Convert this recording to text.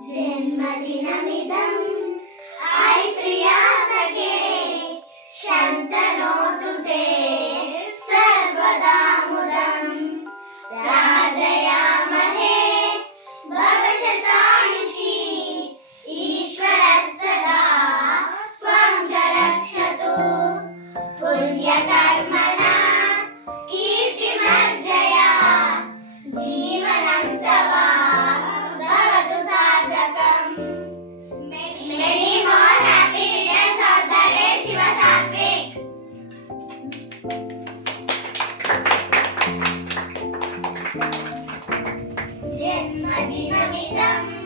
जन्मदिनमिदं ऐ प्रिया सखे शन्तनोतु ते सर्वदा मुदं प्रार्थयामहे भवशतायुषी ईश्वरः सदा त्वं च रक्षतु पुण्यकर्मणा कीर्तिमर्जया जीवनं तव भवतु सार्थकम् Many more happy returns of the day, Shiva Satvik. जन्मदिनमिदं